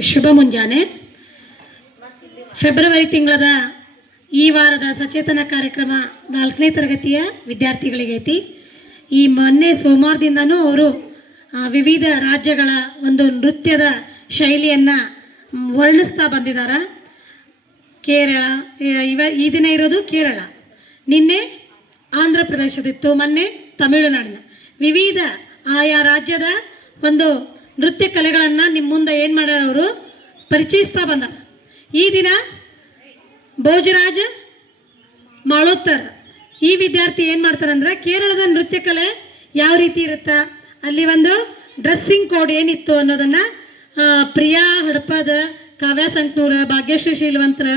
ಶುಭ ಮುಂಜಾನೆ. ಫೆಬ್ರವರಿ ತಿಂಗಳದ ಈ ವಾರದ ಸಚೇತನ ಕಾರ್ಯಕ್ರಮ ನಾಲ್ಕನೇ ತರಗತಿಯ ವಿದ್ಯಾರ್ಥಿಗಳಿಗೈತಿ ಈ ಮೊನ್ನೆ ಸೋಮವಾರದಿಂದನೂ ಅವರು ವಿವಿಧ ರಾಜ್ಯಗಳ ಒಂದು ನೃತ್ಯದ ಶೈಲಿಯನ್ನು ವರ್ಣಿಸ್ತಾ ಬಂದಿದ್ದಾರೆ ಕೇರಳ ಇವ, ಈ ದಿನ ಇರೋದು ಕೇರಳ. ನಿನ್ನೆ ಆಂಧ್ರ ಪ್ರದೇಶದಿತ್ತು ಮೊನ್ನೆ ತಮಿಳುನಾಡಿನ. ವಿವಿಧ ಆಯಾ ರಾಜ್ಯದ ಒಂದು ನೃತ್ಯ ಕಲೆಗಳನ್ನು ನಿಮ್ಮ ಮುಂದೆ ಏನು ಮಾಡ್ಯಾರ ಅವರು? ಪರಿಚಯಿಸ್ತಾ ಬಂದ ಈ ದಿನ ಭೋಜರಾಜ್ ಮಾಳೋತ್ತರ್. ಈ ವಿದ್ಯಾರ್ಥಿ ಏನು ಮಾಡ್ತಾರಂದ್ರೆ ಕೇರಳದ ನೃತ್ಯ ಕಲೆ ಯಾವ ರೀತಿ ಇರುತ್ತಾ? ಅಲ್ಲಿ ಒಂದು ಡ್ರೆಸ್ಸಿಂಗ್ ಕೋಡ್ ಏನಿತ್ತು ಅನ್ನೋದನ್ನು ಪ್ರಿಯಾ ಹಡಪದ, ಕಾವ್ಯ ಸಂಕ್ನೂರ, ಭಾಗ್ಯಶ್ರೀ ಶೀಲವಂತರ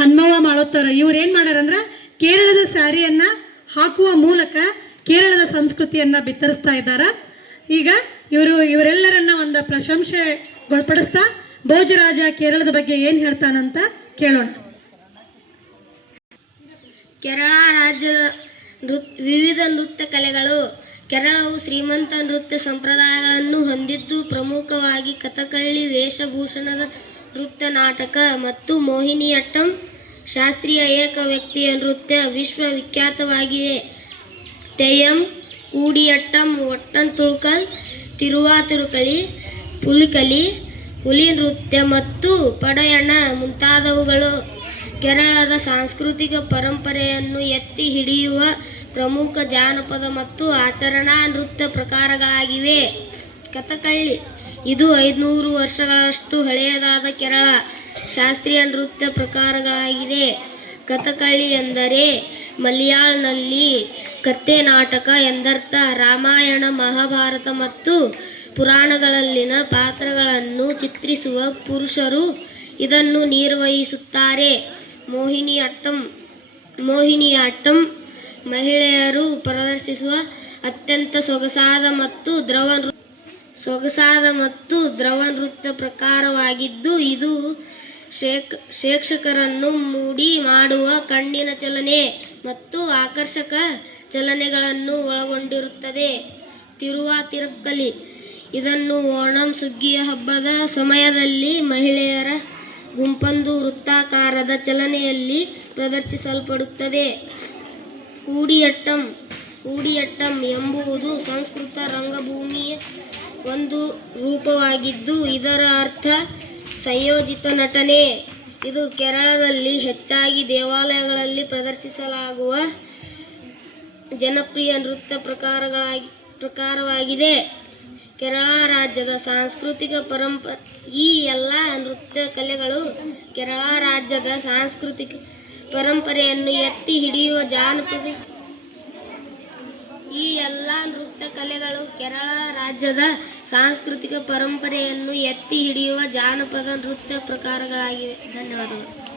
ಹನ್ಮವ ಮಾಳೋತ್ತರ ಇವ್ರು ಏನು ಮಾಡ್ಯಾರಂದ್ರೆ ಕೇರಳದ ಸ್ಯಾರಿಯನ್ನು ಹಾಕುವ ಮೂಲಕ ಕೇರಳದ ಸಂಸ್ಕೃತಿಯನ್ನು ಬಿತ್ತರಿಸ್ತಾ ಇದ್ದಾರೆ. ಈಗ ಇವರು ಇವರೆಲ್ಲರನ್ನ ಒಂದು ಪ್ರಶಂಸೆಗೊಳಪಡಿಸ್ತಾ ಭೋಜರಾಜ ಕೇರಳದ ಬಗ್ಗೆ ಏನು ಹೇಳ್ತಾನಂತ ಕೇಳೋಣ. ಕೇರಳ ರಾಜ್ಯದ ವಿವಿಧ ನೃತ್ಯ ಕಲೆಗಳು. ಕೇರಳವು ಶ್ರೀಮಂತ ನೃತ್ಯ ಸಂಪ್ರದಾಯಗಳನ್ನು ಹೊಂದಿದ್ದು ಪ್ರಮುಖವಾಗಿ ಕಥಕಳ್ಳಿ, ವೇಷಭೂಷಣದ ನೃತ್ಯ ನಾಟಕ ಮತ್ತು ಮೋಹಿನಿಯಟ್ಟಂ ಶಾಸ್ತ್ರೀಯ ಏಕ ವ್ಯಕ್ತಿಯ ನೃತ್ಯ ವಿಶ್ವವಿಖ್ಯಾತವಾಗಿದೆ. ತೆಯ್ಯಂ ಕೂಡಿಯಟ್ಟಂ ಒಟ್ಟಂತುಳ್ಕಲ್ ತಿರುವಾತಿರುಕಲಿ ಪುಲಿಕಲಿ ಹುಲಿ ನೃತ್ಯ ಮತ್ತು ಪಡಯಣ ಮುಂತಾದವುಗಳು ಕೇರಳದ ಸಾಂಸ್ಕೃತಿಕ ಪರಂಪರೆಯನ್ನು ಎತ್ತಿ ಹಿಡಿಯುವ ಪ್ರಮುಖ ಜಾನಪದ ಮತ್ತು ಆಚರಣಾ ನೃತ್ಯ ಪ್ರಕಾರಗಳಾಗಿವೆ. ಕಥಕಳ್ಳಿ. ಇದು ಐದುನೂರು ವರ್ಷಗಳಷ್ಟು ಹಳೆಯದಾದ ಕೇರಳ ಶಾಸ್ತ್ರೀಯ ನೃತ್ಯ ಪ್ರಕಾರಗಳಾಗಿದೆ. ಕಥಕಳಿ ಎಂದರೆ ಮಲಯಾಳಂನಲ್ಲಿ ಕಥೆ ನಾಟಕ ಎಂದರ್ಥ. ರಾಮಾಯಣ, ಮಹಾಭಾರತ ಮತ್ತು ಪುರಾಣಗಳಲ್ಲಿನ ಪಾತ್ರಗಳನ್ನು ಚಿತ್ರಿಸುವ ಪುರುಷರು ಇದನ್ನು ನಿರ್ವಹಿಸುತ್ತಾರೆ. ಮೋಹಿನಿಯಾಟ್ಟಂ ಮೋಹಿನಿಯಾಟ್ಟಂ ಮಹಿಳೆಯರು ಪ್ರದರ್ಶಿಸುವ ಅತ್ಯಂತ ಸೊಗಸಾದ ಮತ್ತು ದ್ರವ ಸೊಗಸಾದ ಮತ್ತು ದ್ರವ ನೃತ್ಯ ಪ್ರಕಾರವಾಗಿದ್ದು ಇದು ಶೇಕ್, ಶೇಕ್ಷಕರನ್ನು ಮೂಡಿ ಮಾಡುವ ಕಣ್ಣಿನ ಚಲನೆ ಮತ್ತು ಆಕರ್ಷಕ ಚಲನೆಗಳನ್ನು ಒಳಗೊಂಡಿರುತ್ತದೆ. ತಿರುವಾತಿರಕ್ಕಲಿ ಇದನ್ನು ಓಣಂ ಸುಗ್ಗಿಯ ಹಬ್ಬದ ಸಮಯದಲ್ಲಿ ಮಹಿಳೆಯರ ಗುಂಪೊಂದು ವೃತ್ತಾಕಾರದ ಚಲನೆಯಲ್ಲಿ ಪ್ರದರ್ಶಿಸಲ್ಪಡುತ್ತದೆ. ಕೂಡಿಯಟ್ಟಂ. ಕೂಡಿಯಟ್ಟಂ ಎಂಬುದು ಸಂಸ್ಕೃತ ರಂಗಭೂಮಿಯ ಒಂದು ರೂಪವಾಗಿದ್ದು, ಇದರ ಅರ್ಥ ಸಂಯೋಜಿತ ನಟನೆ. ಇದು ಕೇರಳದಲ್ಲಿ ಹೆಚ್ಚಾಗಿ ದೇವಾಲಯಗಳಲ್ಲಿ ಪ್ರದರ್ಶಿಸಲಾಗುವ ಜನಪ್ರಿಯ ನೃತ್ಯ ಪ್ರಕಾರಗಳಾಗಿ, ಪ್ರಕಾರವಾಗಿದೆ. ಕೇರಳ ರಾಜ್ಯದ ಸಾಂಸ್ಕೃತಿಕ ಪರಂಪ, ಈ ಎಲ್ಲ ನೃತ್ಯ ಕಲೆಗಳು ಕೇರಳ ರಾಜ್ಯದ ಸಾಂಸ್ಕೃತಿಕ ಪರಂಪರೆಯನ್ನು ಎತ್ತಿ ಹಿಡಿಯುವ ಜಾನಪದ, ಈ ಎಲ್ಲ ನೃತ್ಯ ಕಲೆಗಳು ಕೇರಳ ರಾಜ್ಯದ ಸಾಂಸ್ಕೃತಿಕ ಪರಂಪರೆಯನ್ನು ಎತ್ತಿ ಹಿಡಿಯುವ ಜಾನಪದ ನೃತ್ಯ ಪ್ರಕಾರಗಳಾಗಿವೆ. ಧನ್ಯವಾದಗಳು.